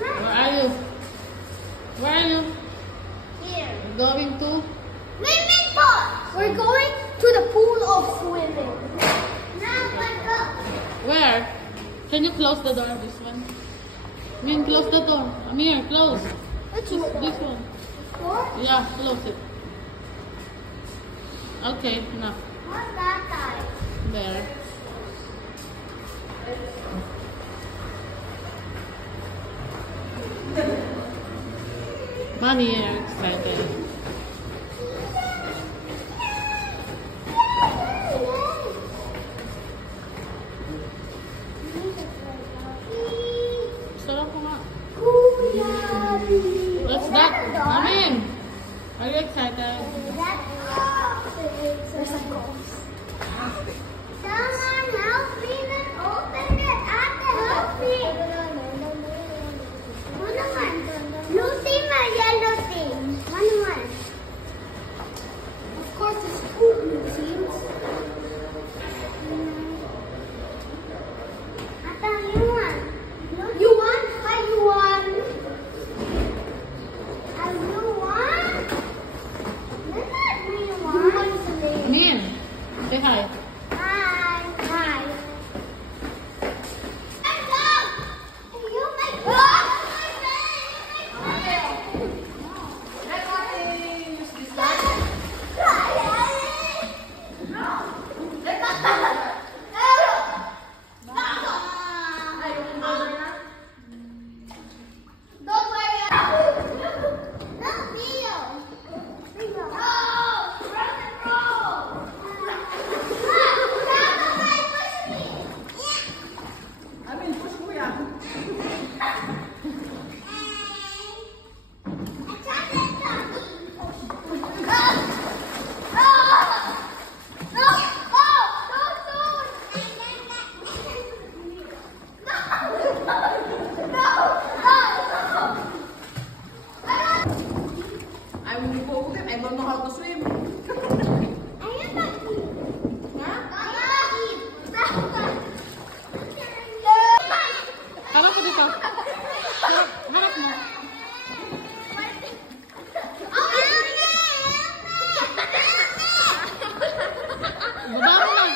Where are you? Where are you? Here. We're going to? Swimming pool. We're going to the pool of swimming. Now let's go. Where? Can you close the door, this one? Min, close the door. Amir, close. Which This one? one. Door? Yeah, close it. Okay, now. What's that side? There. Mommy, you're excited. Sarap ko nga. What's that? Amin! Are you excited? There's a ghost. Someone help me and open it. Ate, help me. Ano naman? Blue team or yellow team? Ano naman? Of course, it's two blue teams. Ate, you won. You won? Hi, you won. You won? Look at me, you won. Amin! Say hi. Hi. Hi. Dog! You make dog! Don't worry. No, Mio. No, run and roll. Amin, push mo yan. I will go with him. I don't know how to swim. Harap ko dito. Harap mo. Baba mo lang.